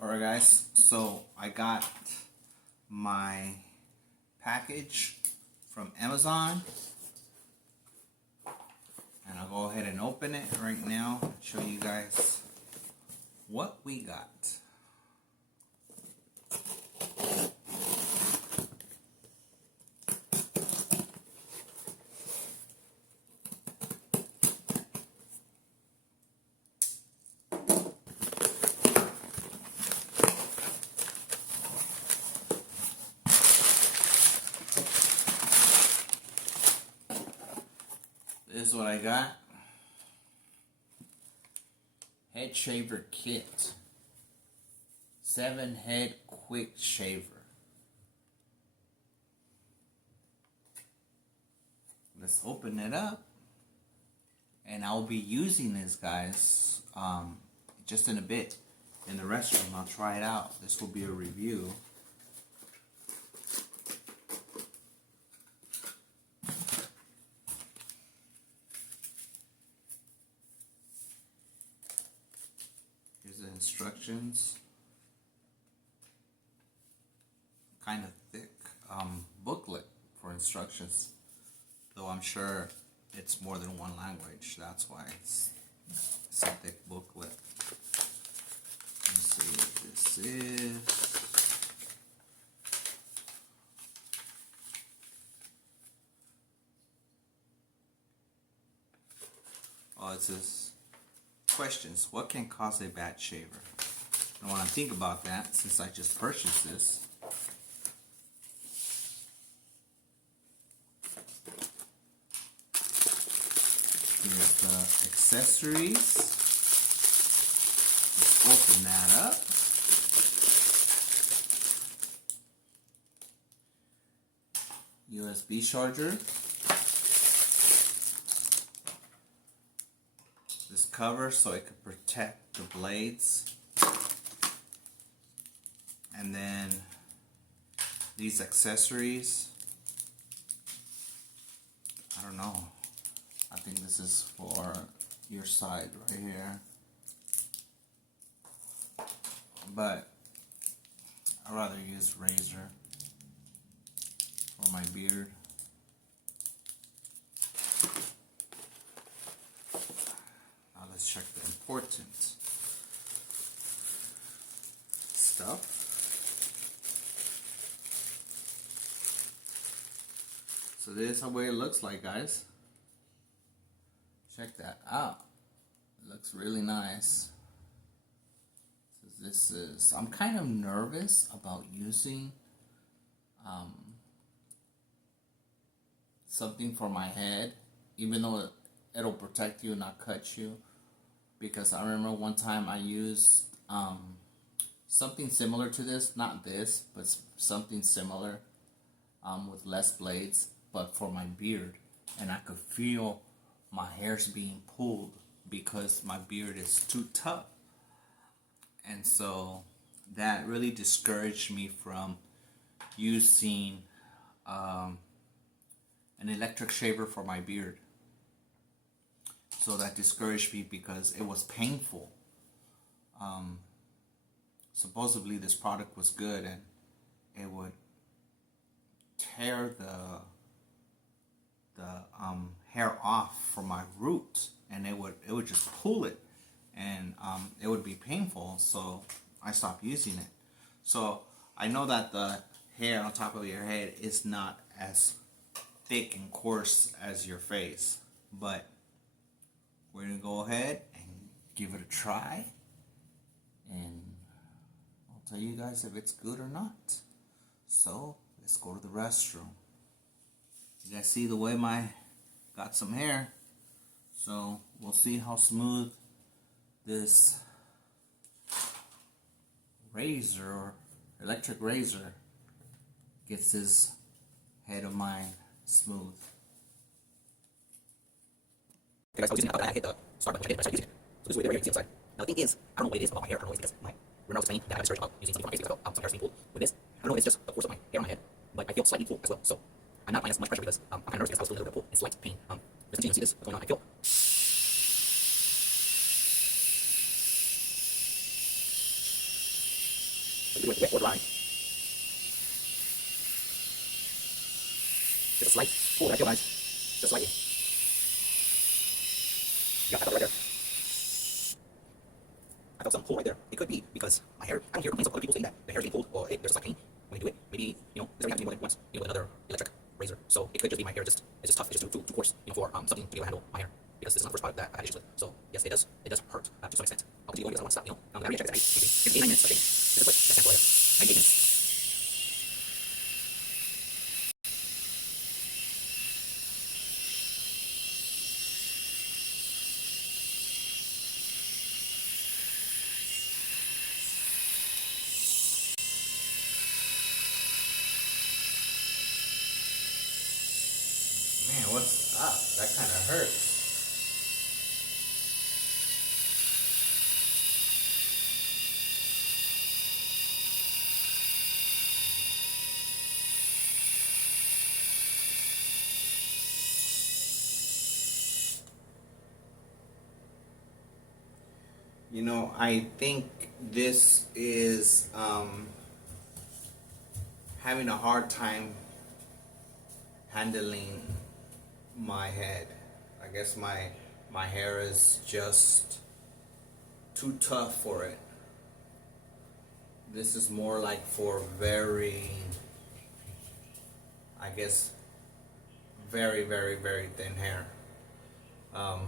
Alright guys, so I got my package from Amazon and I'll go ahead and open it right now and show you guys what we got. This is what I got. Head shaver kit. 7-head quick shaver. Let's open it up. And I'll be using this, guys, just in a bit in the restroom. I'll try it out. This will be a review. Here's the instructions. Kind of thick booklet for instructions, though I'm sure it's more than one language. That's why it's a thick booklet. Let's see what this is. Oh, it says questions. What can cause a bad shaver? I want to think about that since I just purchased this. Here's the accessories. Let's open that up. USB charger. This cover so it could protect the blades. And then these accessories. I don't know. I think this is for your side right here. But I'd rather use razor for my beard. Now let's check the important stuff. So this is the way it looks like, guys. Check that out. It looks really nice. So this is, I'm kind of nervous about using something for my head, even though it'll protect you and not cut you. Because I remember one time I used something similar to this, not this, but something similar with less blades, but for my beard. And I could feel my hair's being pulled because my beard is too tough. And so that really discouraged me from using an electric shaver for my beard. So that discouraged me because it was painful. Supposedly this product was good and it would tear the hair off from my root, and it would just pull it, and it would be painful. So I stopped using it. So I know that the hair on top of your head is not as thick and coarse as your face, but we're gonna go ahead and give it a try, and I'll tell you guys if it's good or not. So let's go to the restroom. You guys see the way my got some hair, so we'll see how smooth this razor or electric razor gets this head of mine smooth. Okay, guys, I was using it. I hit the start button, which I did, but I started using it. So this is really where you see inside. Now the thing is, I don't know what it is about my hair. I don't know what it is because my remember I was saying that I was searching about using something for my face because some hair is being pulled with this. I don't know if it's just the force of my hair on my head, but I feel slightly pulled as well. So I'm not applying as much pressure because I'm kind of nervous because I was feeling a little bit pulled. It's slight pain. Just you can see this going on. I feel. do it wet or dry. Just a slight pull, I feel, guys. Just slightly. Yeah, I felt it right there. I felt some pull right there. It could be because my hair, I don't hear complaints of other people saying that the hair is being pulled or there's a slight pain when they do it. Maybe, you know, this already happened to me more than once, you know, with another electric razor. So it could just be my hair it's just tough, it's just too coarse, you know, for something to be able to handle my hair. Because this is not the first product that I had issues with. So yes, it does hurt to some extent. I'll continue going because I don't want to stop, you know. I already checked that. It's 89 minutes, I think. This is what the sample is. 98 minutes. Man, what's up? That kind of hurts. You know, I think this is having a hard time handling my head. I guess my hair is just too tough for it. This is more like for very, I guess, very, very, very thin hair. I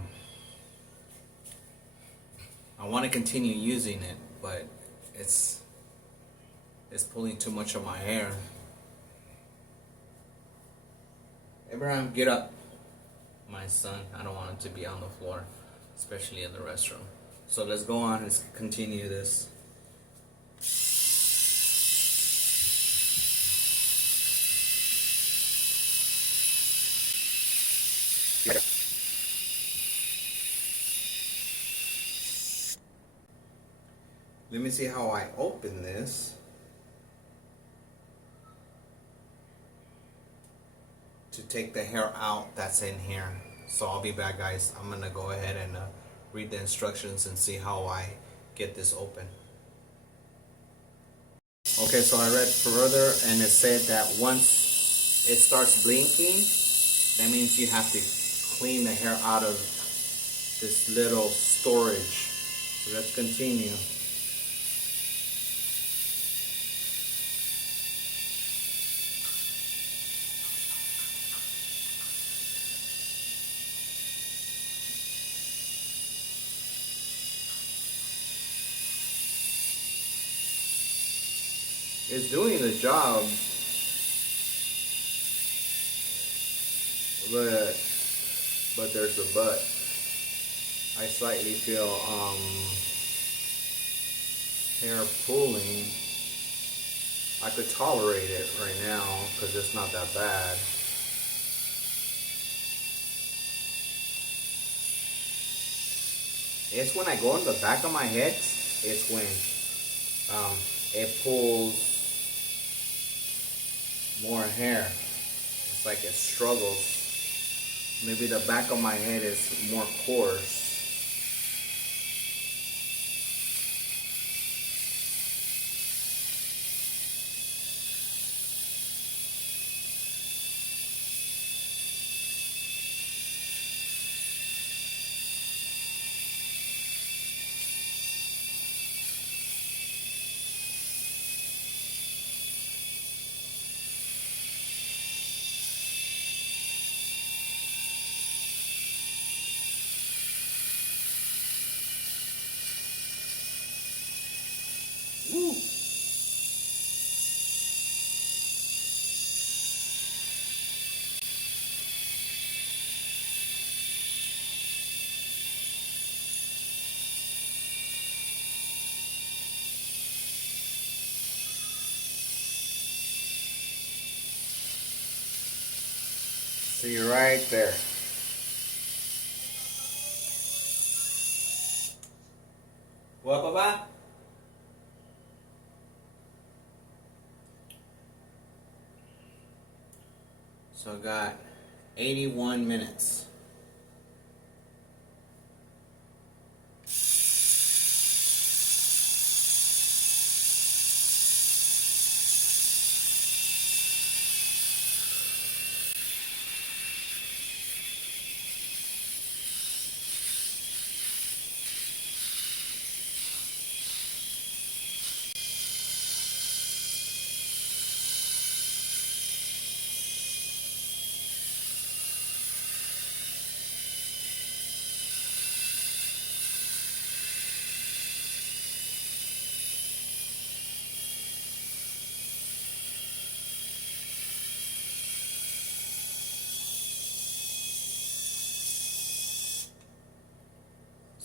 want to continue using it, but it's pulling too much of my hair. Abraham, get up. My son, I don't want him to be on the floor, especially in the restroom. So let's go on and continue this. Right there. Let me see how I open this. To take the hair out that's in here. So I'll be back, guys. I'm gonna go ahead and read the instructions and see how I get this open. Okay, so I read further and it said that once it starts blinking, that means you have to clean the hair out of this little storage. So let's continue. It's doing the job, but there's a but. I slightly feel hair pulling. I could tolerate it right now because it's not that bad. It's when I go in the back of my head, it's when it pulls more hair. It's like it struggles. Maybe the back of my head is more coarse. Woo. See you right there. What, Papa? So I got 81 minutes.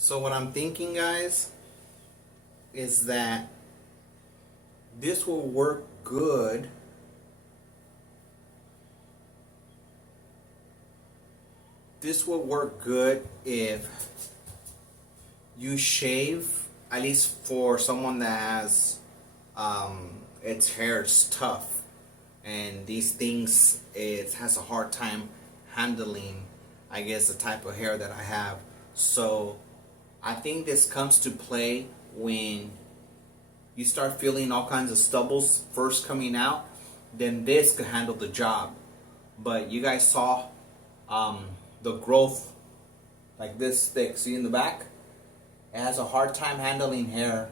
So what I'm thinking, guys, is that this will work good if you shave, at least for someone that has its hair is tough and these things, it has a hard time handling, I guess, the type of hair that I have. So I think this comes to play when you start feeling all kinds of stubbles first coming out. Then this could handle the job. But you guys saw the growth like this thick. See in the back? It has a hard time handling hair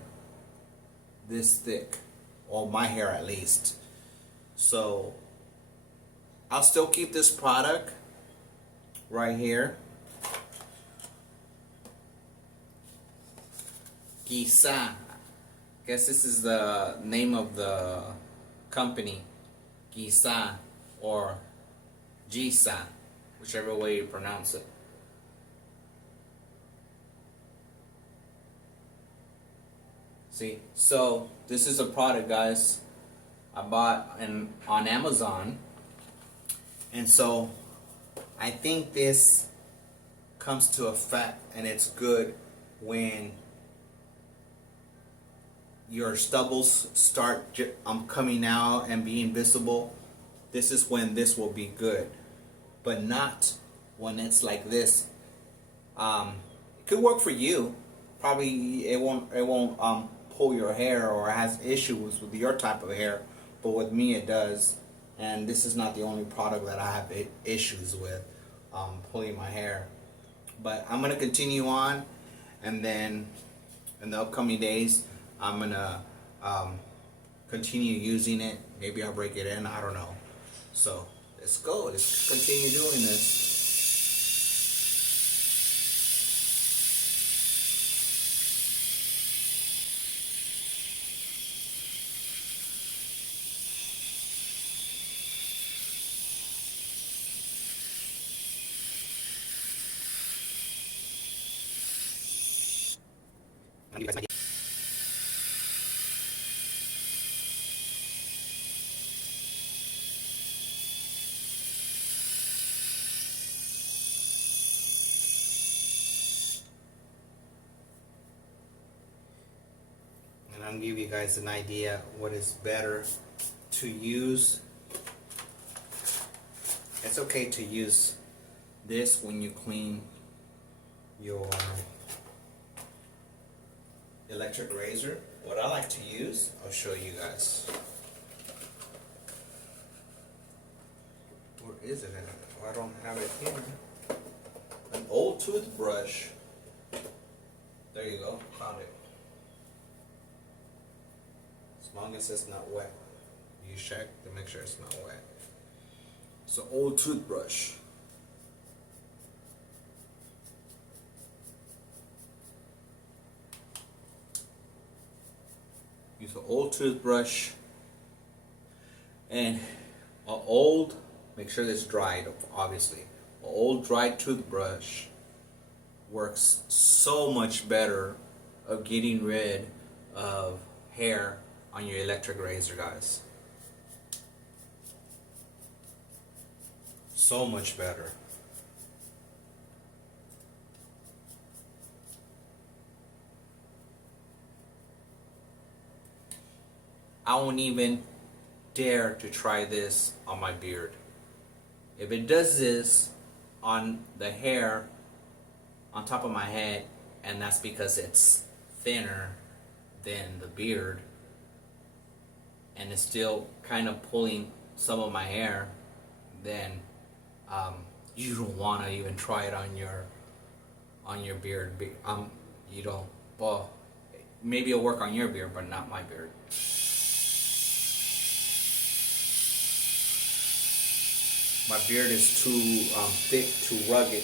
this thick. Well, my hair at least. So I'll still keep this product right here. Gisaae. Guess this is the name of the company. Gisaae or Gisaae, whichever way you pronounce it. See, so this is a product, guys, I bought on Amazon, and so I think this comes to effect, and it's good when your stubbles start coming out and being visible. This is when this will be good, but not when it's like this. It could work for you. Probably it won't pull your hair or has issues with your type of hair, but with me it does. And this is not the only product that I have issues with pulling my hair. But I'm gonna continue on, and then in the upcoming days I'm gonna continue using it. Maybe I'll break it in, I don't know. So let's go, let's continue doing this. I'll give you guys an idea. And I'll give you guys an idea what is better to use. It's okay to use this when you clean your electric razor. What I like to use, I'll show you guys. Where is it at? Oh, I don't have it here. An old toothbrush. There you go, found it. As long as it's not wet. You check to make sure it's not wet. It's an old toothbrush. Use an old toothbrush and make sure it's dried, obviously. An old dried toothbrush works so much better of getting rid of hair on your electric razor, guys. So much better. I won't even dare to try this on my beard. If it does this on the hair on top of my head, and that's because it's thinner than the beard, and it's still kind of pulling some of my hair, then you don't want to even try it on your beard. You don't. Well, maybe it'll work on your beard, but not my beard. My beard is too thick, too rugged.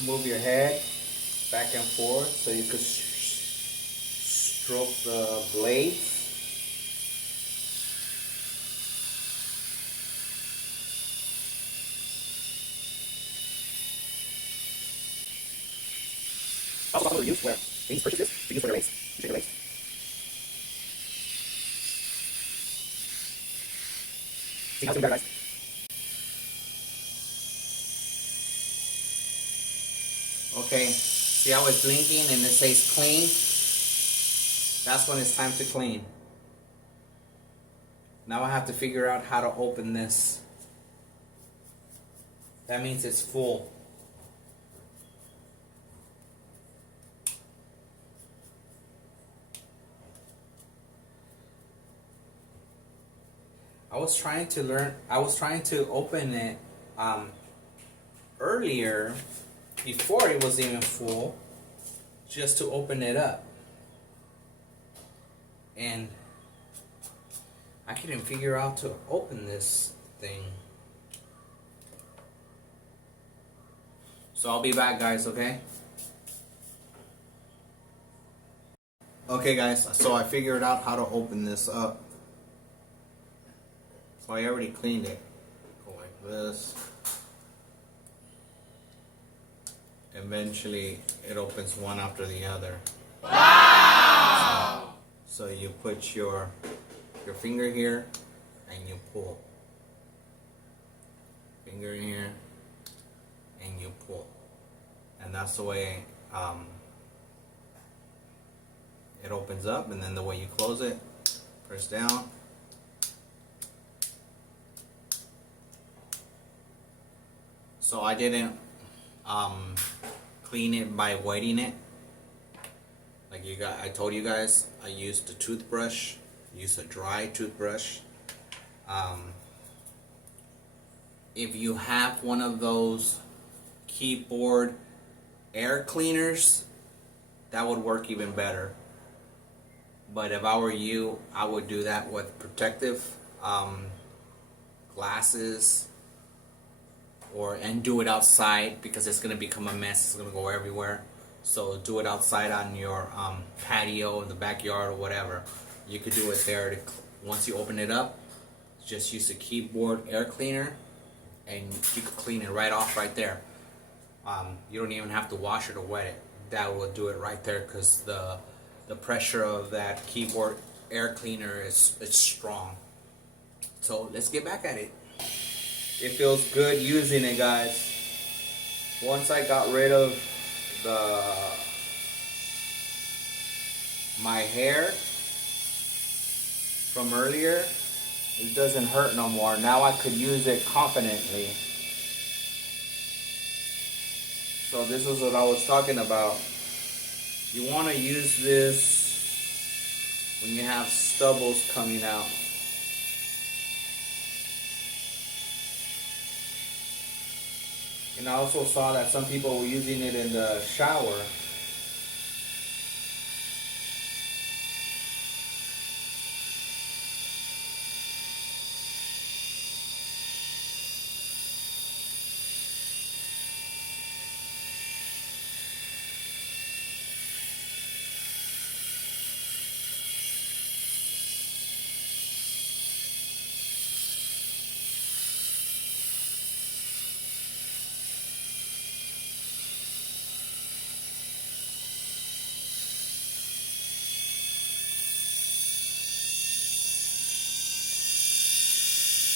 can move your head back and forth so you could stroke the blades. Also, some reviews where they use purchases to use for their legs. To your legs. See how it's doing better, guys. Okay, see how it's blinking and it says clean? That's when it's time to clean. Now I have to figure out how to open this. That means it's full. I was trying to open it earlier, before it was even full, just to open it up. And I couldn't figure out to open this thing. So I'll be back, guys, okay? Okay, guys, so I figured out how to open this up. So I already cleaned it. Go like this. Eventually, it opens one after the other. Wow! So you put your finger here, and you pull. Finger here, and you pull. And that's the way it opens up. And then the way you close it, press down. So I didn't clean it by wetting it. Like I told you guys, I used a toothbrush. Use a dry toothbrush. If you have one of those keyboard air cleaners, that would work even better. But if I were you, I would do that with protective glasses, and do it outside, because it's going to become a mess. It's going to go everywhere. So do it outside on your patio in the backyard or whatever. You could do it there. Once you open it up, just use a keyboard air cleaner, and you could clean it right off right there. You don't even have to wash it or wet it. That will do it right there, because the pressure of that keyboard air cleaner is strong. So let's get back at it. It feels good using it, guys. Once I got rid of my hair from earlier, it doesn't hurt no more. Now I could use it confidently. So this is what I was talking about. You want to use this when you have stubbles coming out. And I also saw that some people were using it in the shower.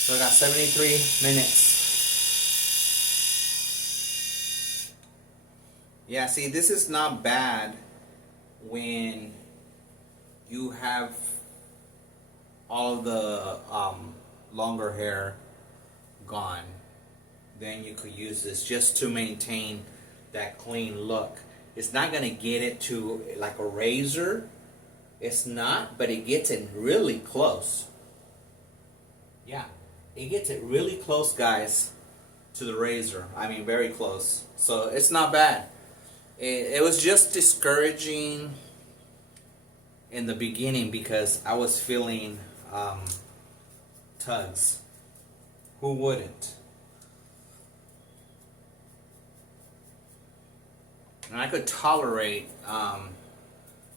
So I got 73 minutes. Yeah, see, this is not bad when you have all of the longer hair gone. Then you could use this just to maintain that clean look. It's not going to get it to like a razor. It's not, but it gets it really close. Yeah. It gets it really close, guys, to the razor. I mean, very close. So it's not bad. It was just discouraging in the beginning because I was feeling tugs. Who wouldn't? And I could tolerate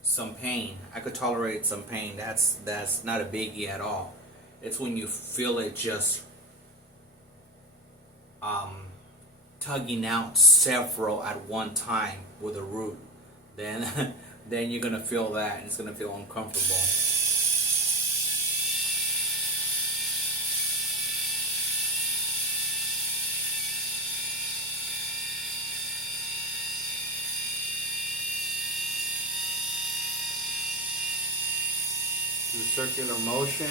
some pain. I could tolerate some pain. That's not a biggie at all. It's when you feel it just tugging out several at one time with a root. Then then you're gonna feel that, and it's gonna feel uncomfortable. Do circular motion.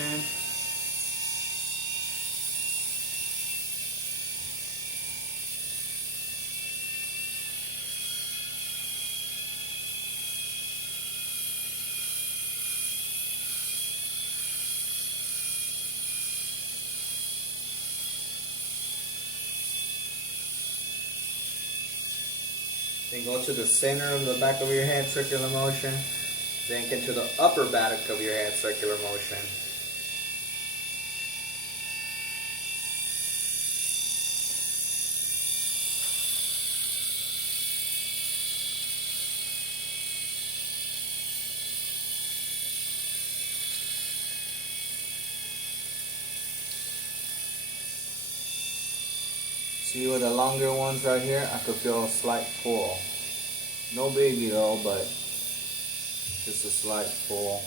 Then go to the center of the back of your head, circular motion. Then get to the upper back of your head, circular motion. See with the longer ones right here, I could feel a slight pull. No biggie though, but just a slight pull.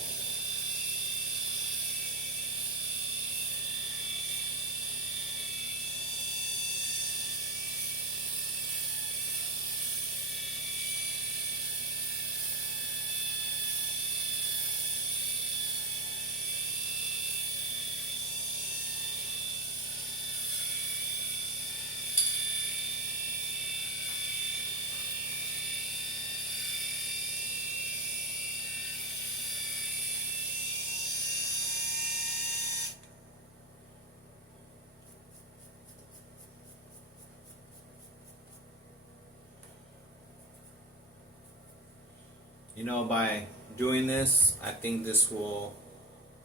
You know, by doing this, I think this will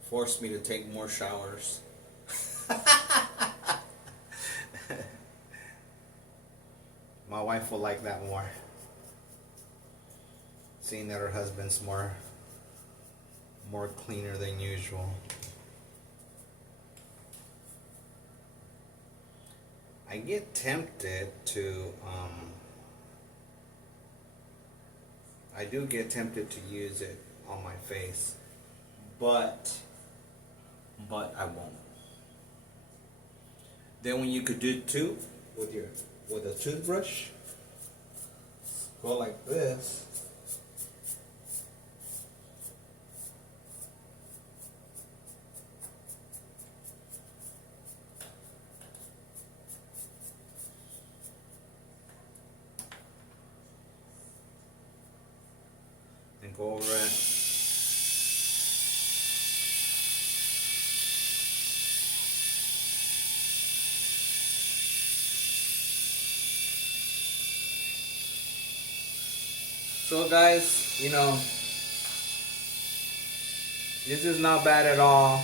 force me to take more showers. My wife will like that more. Seeing that her husband's more cleaner than usual. I get tempted to I do get tempted to use it on my face, but I won't. Then when you could do it too with a toothbrush, go like this. And go over it. So guys, you know, this is not bad at all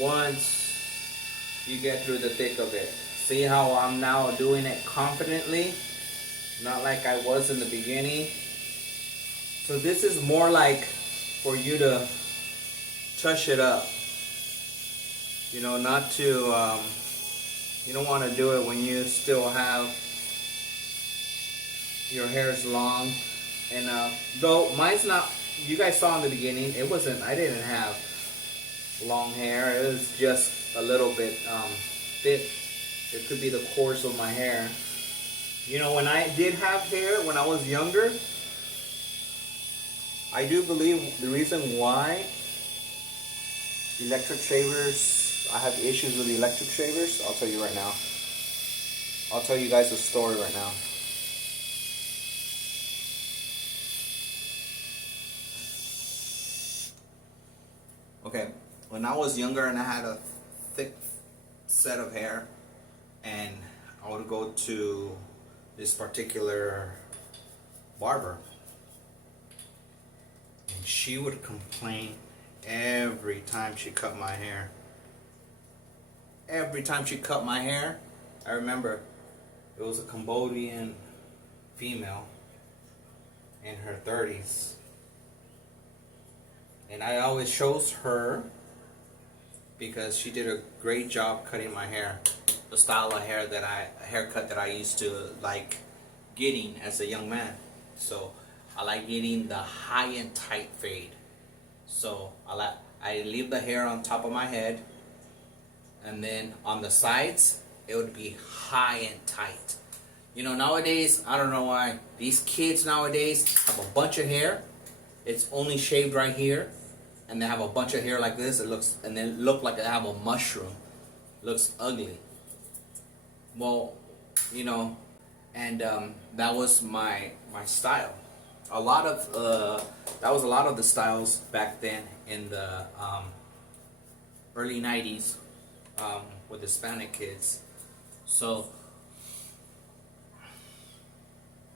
once you get through the thick of it. See how I'm now doing it confidently, not like I was in the beginning. So this is more like for you to touch it up. You know, not to, you don't want to do it when you still have your hair's long. And though mine's not, you guys saw in the beginning, it wasn't, I didn't have long hair. It was just a little bit thick. It could be the course of my hair. You know, when I did have hair when I was younger, I do believe the reason why electric shavers, I have issues with electric shavers, I'll tell you right now. I'll tell you guys a story right now. Okay, when I was younger and I had a thick set of hair, and I would go to this particular barber, and she would complain every time she cut my hair. Every time she cut my hair, I remember it was a Cambodian female, in her 30s. And I always chose her because she did a great job cutting my hair. The style of haircut that I used to like getting as a young man. So I like getting the high and tight fade. So I leave the hair on top of my head, and then on the sides it would be high and tight. You know, nowadays, I don't know why these kids nowadays have a bunch of hair. It's only shaved right here, and they have a bunch of hair like this. It looks, and they look like they have a mushroom. Looks ugly. Well, you know, and that was my style. A lot of that was a lot of the styles back then in the early '90s with Hispanic kids. So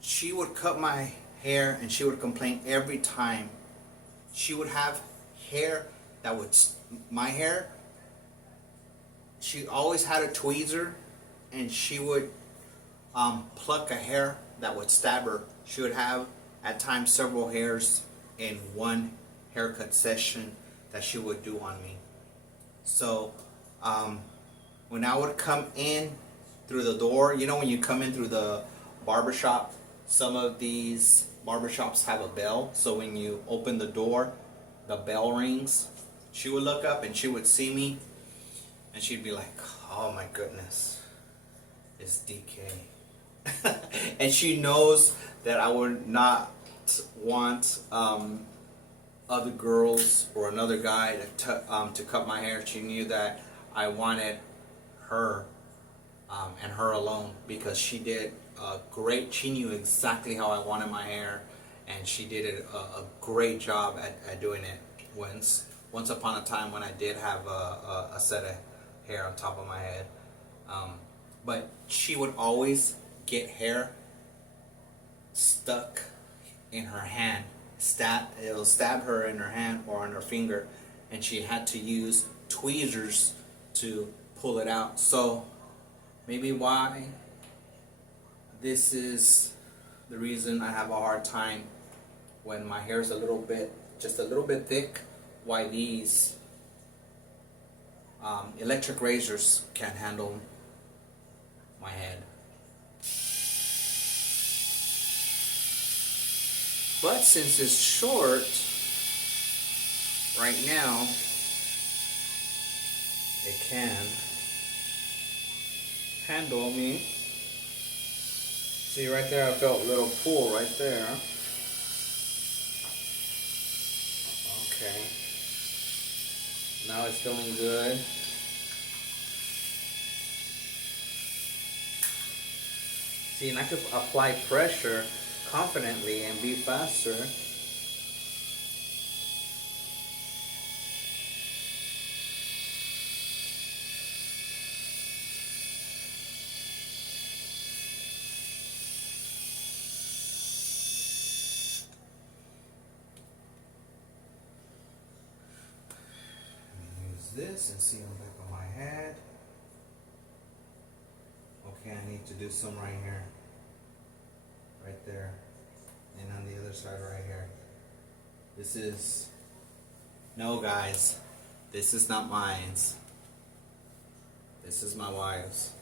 she would cut my hair, and she would complain every time. She would have hair that would my hair. She always had a tweezer, and she would pluck a hair that would stab her. She would have at times several hairs in one haircut session that she would do on me. So when I would come in through the door, you know, when you come in through the barbershop, some of these barbershops have a bell, so when you open the door, the bell rings. She would look up and she would see me, and she'd be like, oh my goodness, it's DK. And she knows that I would not want other girls or another guy to cut my hair. She knew that I wanted her and her alone, because she did she knew exactly how I wanted my hair, and she did a great job at doing it. Once upon a time when I did have a set of hair on top of my head, but she would always get hair stuck in her hand. It'll stab her in her hand or on her finger, and she had to use tweezers to pull it out. So maybe why this is the reason I have a hard time when my hair is just a little bit thick, why these electric razors can't handle my head. But since it's short right now, it can handle me. See right there, I felt a little pull right there. Okay. Now it's feeling good. See, and I could apply pressure confidently and be faster. Use this and see on the back of my head. Okay, I need to do some right here. Right there, and on the other side right here. No guys, this is not mine. This is my wife's.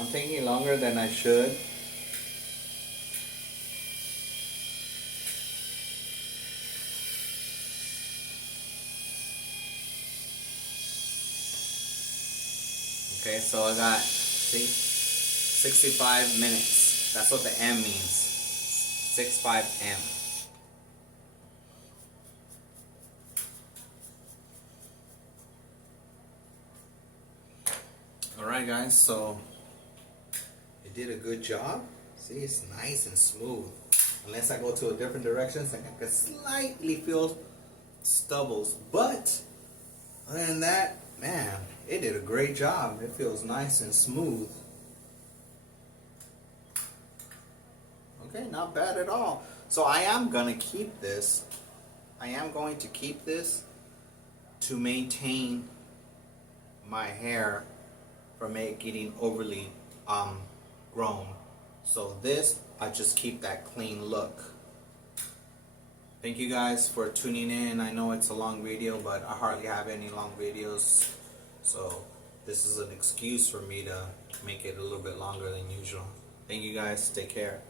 I'm taking longer than I should. Okay, so I got, see, 65 minutes. That's what the M means. 65M. Alright guys, so it did a good job. See, it's nice and smooth. Unless I go to a different direction, so I can slightly feel stubbles. But other than that, man, it did a great job. It feels nice and smooth. Okay, not bad at all. So I am gonna keep this. I am going to keep this to maintain my hair from it getting overly grown. So this, I just keep that clean look. Thank you guys for tuning in. I know it's a long video, but I hardly have any long videos. So this is an excuse for me to make it a little bit longer than usual. Thank you guys. Take care.